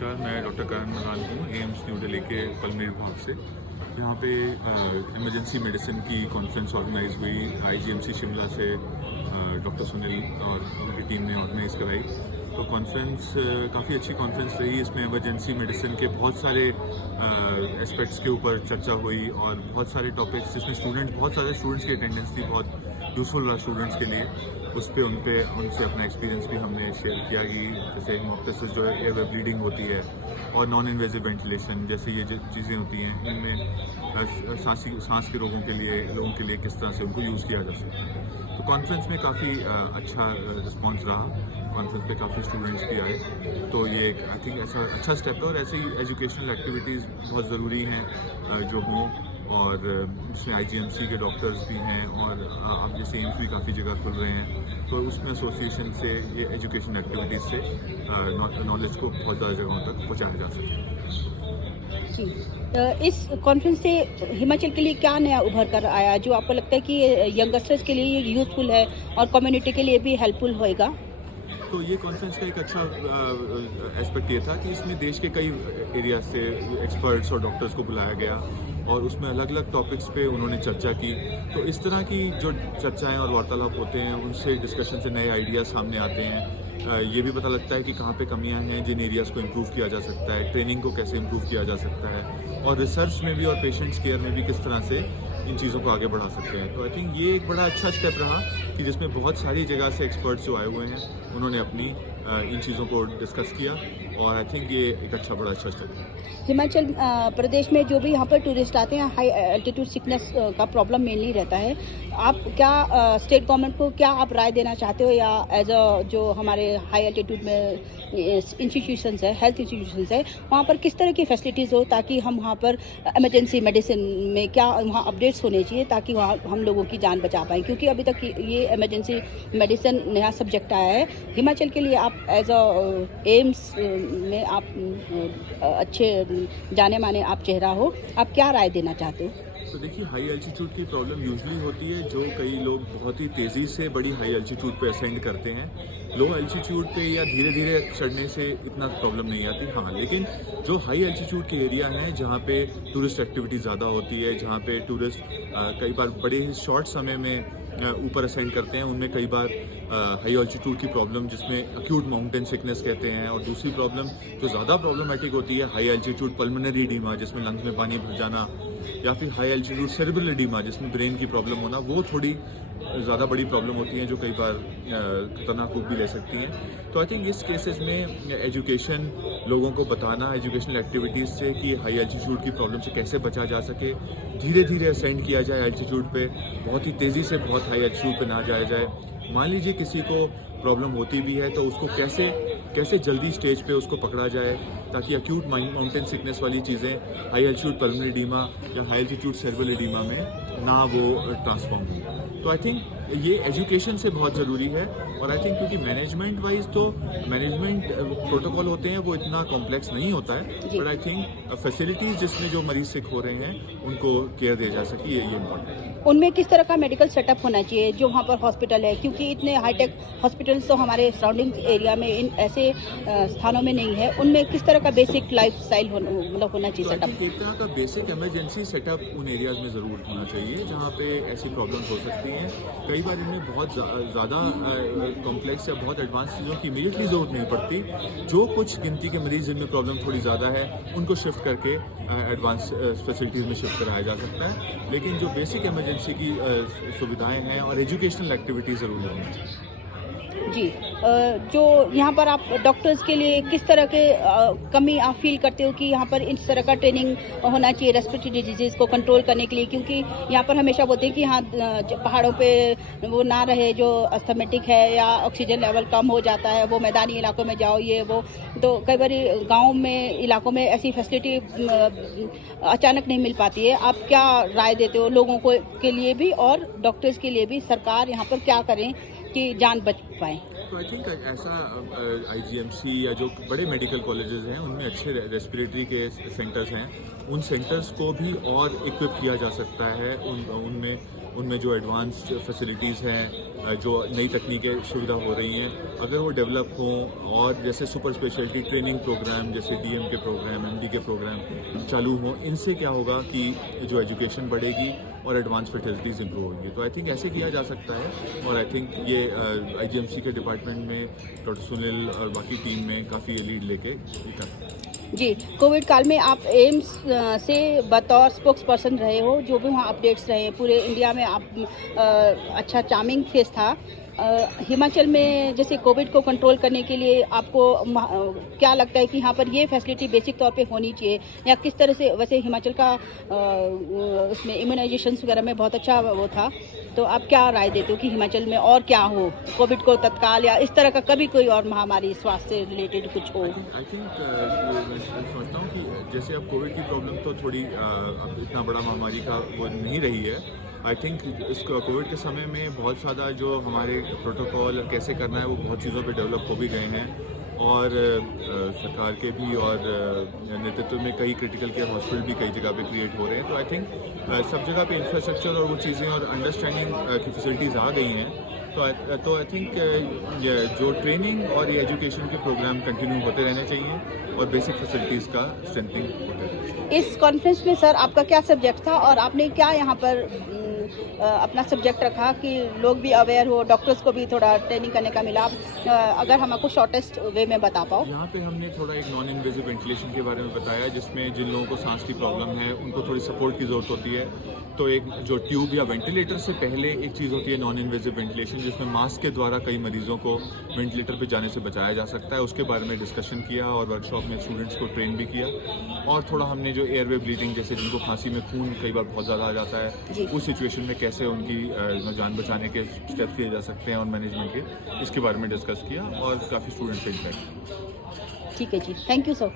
नमस्कार, मैं डॉक्टर करण मलाल हूँ, एम्स न्यू दिल्ली के पल्मोनरी विभाग से। यहाँ पे इमरजेंसी मेडिसिन की कॉन्फ्रेंस ऑर्गेनाइज हुई आईजीएमसी शिमला से। डॉक्टर सुनील और उनकी टीम ने ऑर्गेनाइज कराई। तो कॉन्फ्रेंस काफ़ी अच्छी कॉन्फ्रेंस रही। इसमें इमरजेंसी मेडिसिन के बहुत सारे एस्पेक्ट्स के ऊपर चर्चा हुई और बहुत सारे टॉपिक्स जिसमें बहुत सारे स्टूडेंट्स की अटेंडेंस थी, बहुत यूज़फुल रहा स्टूडेंट्स के लिए। उस पर उनसे अपना एक्सपीरियंस भी हमने शेयर किया कि जैसे हेमोप्टाइसिस जो है एयरवे ब्लीडिंग होती है और नॉन इन्वेजिव वेंटिलेशन जैसे ये जो चीज़ें होती हैं, इनमें सांस के लोगों के लिए किस तरह से उनको यूज़ किया जा सकता है। तो कॉन्फ्रेंस में काफ़ी अच्छा रिस्पॉन्स रहा। कॉन्फ्रेंस पे काफ़ी स्टूडेंट्स भी आए। तो ये आई थिंक ऐसा अच्छा स्टेप है और ऐसे ही एजुकेशनल एक्टिविटीज़ बहुत ज़रूरी हैं जो हों, और इसमें आईजीएमसी के डॉक्टर्स भी हैं और अब जैसे एम्स भी काफ़ी जगह खुल रहे हैं, तो उसमें एसोसिएशन से ये एजुकेशन एक्टिविटीज़ से नॉलेज को बहुत ज़्यादा जगहों तक पहुँचाया जा सके। जी, इस कॉन्फ्रेंस से हिमाचल के लिए क्या नया उभर कर आया जो आपको लगता है कि यंगस्टर्स के लिए ये यूज़फुल है और कम्युनिटी के लिए भी हेल्पफुल होएगा? तो ये कॉन्फ्रेंस का एक अच्छा एस्पेक्ट ये था कि इसमें देश के कई एरिया से एक्सपर्ट्स और डॉक्टर्स को बुलाया गया और उसमें अलग अलग टॉपिक्स पे उन्होंने चर्चा की। तो इस तरह की जो चर्चाएं और वार्तालाप होते हैं, उनसे डिस्कशन से नए आइडियाज़ सामने आते हैं। ये भी पता लगता है कि कहाँ पे कमियां हैं, जिन एरियाज़ को इम्प्रूव किया जा सकता है, ट्रेनिंग को कैसे इम्प्रूव किया जा सकता है, और रिसर्च में भी और पेशेंट्स केयर में भी किस तरह से इन चीज़ों को आगे बढ़ा सकते हैं। तो आई थिंक ये एक बड़ा अच्छा स्टेप रहा कि जिसमें बहुत सारी जगह से एक्सपर्ट्स जो आए हुए हैं उन्होंने अपनी इन चीज़ों को डिस्कस किया, और आई थिंक ये एक बड़ा अच्छा स्टेप है। हिमाचल प्रदेश में जो भी यहाँ पर टूरिस्ट आते हैं, हाई एल्टीट्यूड सिकनेस का प्रॉब्लम मेनली रहता है। आप क्या स्टेट गवर्नमेंट को क्या आप राय देना चाहते हो, या एज अ जो हमारे हाई एल्टीट्यूड में इंस्टीट्यूशंस है, हेल्थ इंस्टीट्यूशंस है, वहाँ पर किस तरह की फैसिलिटीज़ हो ताकि हम वहाँ पर इमरजेंसी मेडिसिन में क्या वहाँ अपडेट्स होने चाहिए ताकि वहाँ हम लोगों की जान बचा पाएँ, क्योंकि अभी तक ये इमरजेंसी मेडिसिन नया सब्जेक्ट आया है। हिमाचल के लिए आप एज अ एम्स में आप अच्छे जाने माने आप चेहरा हो, आप क्या राय देना चाहते हो? तो देखिए, हाई एल्टीट्यूड की प्रॉब्लम यूजुअली होती है जो कई लोग बहुत ही तेज़ी से बड़ी हाई एल्टीट्यूड पे असेंड करते हैं। लो एल्टीट्यूड पे या धीरे धीरे चढ़ने से इतना प्रॉब्लम नहीं आती। हाँ, लेकिन जो हाई एल्टीट्यूड के एरिया हैं जहाँ पे टूरिस्ट एक्टिविटी ज़्यादा होती है, जहाँ पे टूरिस्ट कई बार बड़े ही शॉर्ट समय में ऊपर असेंड करते हैं, उनमें कई बार हाई एल्टीट्यूड की प्रॉब्लम जिसमें अक्यूट माउंटेन सिकनेस कहते हैं, और दूसरी प्रॉब्लम जो ज़्यादा प्रॉब्लमेटिक होती है हाई एल्टीट्यूड पल्मोनरी एडीमा जिसमें लंग्स में पानी भर जाना, या फिर हाई एल्टीट्यूड सेरेब्रल एडीमा जिसमें ब्रेन की प्रॉब्लम होना, वो थोड़ी ज़्यादा बड़ी प्रॉब्लम होती हैं जो कई बार खतरनाक रूप भी ले सकती हैं। तो आई थिंक इस केसेस में एजुकेशन, लोगों को बताना एजुकेशनल एक्टिविटीज़ से कि हाई एल्टीट्यूड की प्रॉब्लम से कैसे बचा जा सके, धीरे धीरे असेंड किया जाए एल्टीट्यूड पे, बहुत ही तेज़ी से बहुत हाई एल्टीट्यूड पे ना जाया जाए। मान लीजिए किसी को प्रॉब्लम होती भी है तो उसको कैसे जल्दी स्टेज पे उसको पकड़ा जाए ताकि अक्यूट माउंटेन सिकनेस वाली चीज़ें हाई एल्टीट्यूड पल्मोनरी एडीमा या हाई एल्टीट्यूड सेरेब्रल एडीमा में ना वो ट्रांसफॉर्म हो। तो आई थिंक ये एजुकेशन से बहुत ज़रूरी है, और आई थिंक क्योंकि मैनेजमेंट वाइज तो मैनेजमेंट प्रोटोकॉल होते हैं वो इतना कॉम्प्लेक्स नहीं होता है, बट आई थिंक फैसिलिटीज़ जिसमें जो मरीज सिक हो रहे हैं उनको केयर दे जा सके, ये इम्पोर्टेंट है। उनमें किस तरह का मेडिकल सेटअप होना चाहिए जो वहाँ पर हॉस्पिटल है, क्योंकि इतने हाईटेक हॉस्पिटल्स तो हमारे सराउंडिंग एरिया में इन ऐसे स्थानों में नहीं है। उनमें किस तरह का बेसिक लाइफ स्टाइल मतलब होना चाहिए सेटअप? एक तरह का बेसिक इमरजेंसी सेटअप उन एरियाज में ज़रूर होना चाहिए जहाँ पे ऐसी प्रॉब्लम्स हो सकती हैं। कई बार इनमें बहुत ज़्यादा कॉम्प्लेक्स या बहुत एडवांस चीज़ों की इमीडिएटली ज़रूरत नहीं पड़ती। जो कुछ गिनती के मरीज जिनमें प्रॉब्लम थोड़ी ज़्यादा है उनको शिफ्ट करके एडवांस फैसिलिटीज़ में शिफ्ट कराया जा सकता है, लेकिन जो बेसिक इमरजेंसी की सुविधाएं हैं और एजुकेशनल एक्टिविटीज़ ज़रूर होनी चाहिए। जी, जो यहाँ पर आप डॉक्टर्स के लिए किस तरह के कमी आप फील करते हो कि यहाँ पर इस तरह का ट्रेनिंग होना चाहिए रेस्पिरेटरी डिजीज़ को कंट्रोल करने के लिए, क्योंकि यहाँ पर हमेशा बोलते हैं कि यहाँ पहाड़ों पे वो ना रहे जो अस्थमेटिक है या ऑक्सीजन लेवल कम हो जाता है, वो मैदानी इलाकों में जाओ, ये वो। तो कई बार गाँव में इलाकों में ऐसी फैसिलिटी अचानक नहीं मिल पाती है। आप क्या राय देते हो लोगों को के लिए भी और डॉक्टर्स के लिए भी, सरकार यहाँ पर क्या करें कि जान बच पाए? तो आई थिंक ऐसा आईजीएमसी या जो बड़े मेडिकल कॉलेजेस हैं उनमें अच्छे रेस्पिरेटरी के सेंटर्स हैं, उन सेंटर्स को भी और इक्विप किया जा सकता है। उनमें जो एडवांस्ड फैसिलिटीज़ हैं, जो नई तकनीकें सुविधा हो रही हैं, अगर वो डेवलप हों और जैसे सुपर स्पेशलिटी ट्रेनिंग प्रोग्राम जैसे डीएम के प्रोग्राम, एमडी के प्रोग्राम चालू हों, इनसे क्या होगा कि जो एजुकेशन बढ़ेगी और एडवांस फर्टिलिटीज़ इंप्रूव होंगी। तो आई थिंक ऐसे किया जा सकता है और आई थिंक ये आईजीएमसी के डिपार्टमेंट में डॉक्टर सुनील और बाकी टीम में काफ़ी ये लीड लेके ये कर रहे हैं। जी, कोविड काल में आप एम्स से बतौर स्पोक्स पर्सन रहे हो, जो भी वहाँ अपडेट्स रहे पूरे इंडिया में आप अच्छा चार्मिंग फेस था। हिमाचल में जैसे कोविड को कंट्रोल करने के लिए आपको क्या लगता है कि यहाँ पर ये फैसिलिटी बेसिक तौर पे होनी चाहिए या किस तरह से? वैसे हिमाचल का उसमें इम्यूनाइजेशन वगैरह में बहुत अच्छा वो था, तो आप क्या राय देते हो कि हिमाचल में और क्या हो, कोविड को तत्काल या इस तरह का कभी कोई और महामारी स्वास्थ्य से रिलेटेड कुछ हो? आई थिंक मैं समझता हूँ कि जैसे अब कोविड की प्रॉब्लम तो थोड़ी अब इतना बड़ा महामारी का वो नहीं रही है। आई थिंक इस कोविड के समय में बहुत ज़्यादा जो हमारे प्रोटोकॉल कैसे करना है वो बहुत चीज़ों पे डेवलप हो भी गए हैं और सरकार के भी और नेतृत्व में कई क्रिटिकल केयर हॉस्पिटल भी कई जगह पे क्रिएट हो रहे हैं। तो आई थिंक सब जगह पे इंफ्रास्ट्रक्चर और वो चीज़ें और अंडरस्टैंडिंग की फैसिलिटीज़ आ गई हैं। तो आई थिंक जो ट्रेनिंग और ये एजुकेशन के प्रोग्राम कंटिन्यू होते रहने चाहिए और बेसिक फैसिलिटीज़ का स्ट्रेंथनिंग होते रहना चाहिए। इस कॉन्फ्रेंस में सर आपका क्या सब्जेक्ट था और आपने क्या यहाँ पर अपना सब्जेक्ट रखा कि लोग भी अवेयर हो, डॉक्टर्स को भी थोड़ा ट्रेनिंग करने का मिला? अगर हम आपको शॉर्टेस्ट वे में बता पाओ। यहाँ पे हमने थोड़ा एक नॉन इन्वेजिव वेंटिलेशन के बारे में बताया, जिसमें जिन लोगों को सांस की प्रॉब्लम है उनको थोड़ी सपोर्ट की ज़रूरत होती है। तो एक जो ट्यूब या वेंटिलेटर से पहले एक चीज़ होती है नॉन इन्वेजिव वेंटिलेशन, जिसमें मास्क के द्वारा कई मरीजों को वेंटिलेटर पे जाने से बचाया जा सकता है। उसके बारे में डिस्कशन किया और वर्कशॉप में स्टूडेंट्स को ट्रेन भी किया। और थोड़ा हमने जो एयरवे ब्लीडिंग जैसे जिनको खांसी में खून कई बार बहुत ज़्यादा आ जाता है, उस सिचुएशन में कैसे उनकी जान बचाने के स्टेप्स लिए जा सकते हैं और मैनेजमेंट के, इसके बारे में डिस्कस किया और काफ़ी स्टूडेंट्स से इंटरेक्ट। ठीक है जी, थैंक यू सर।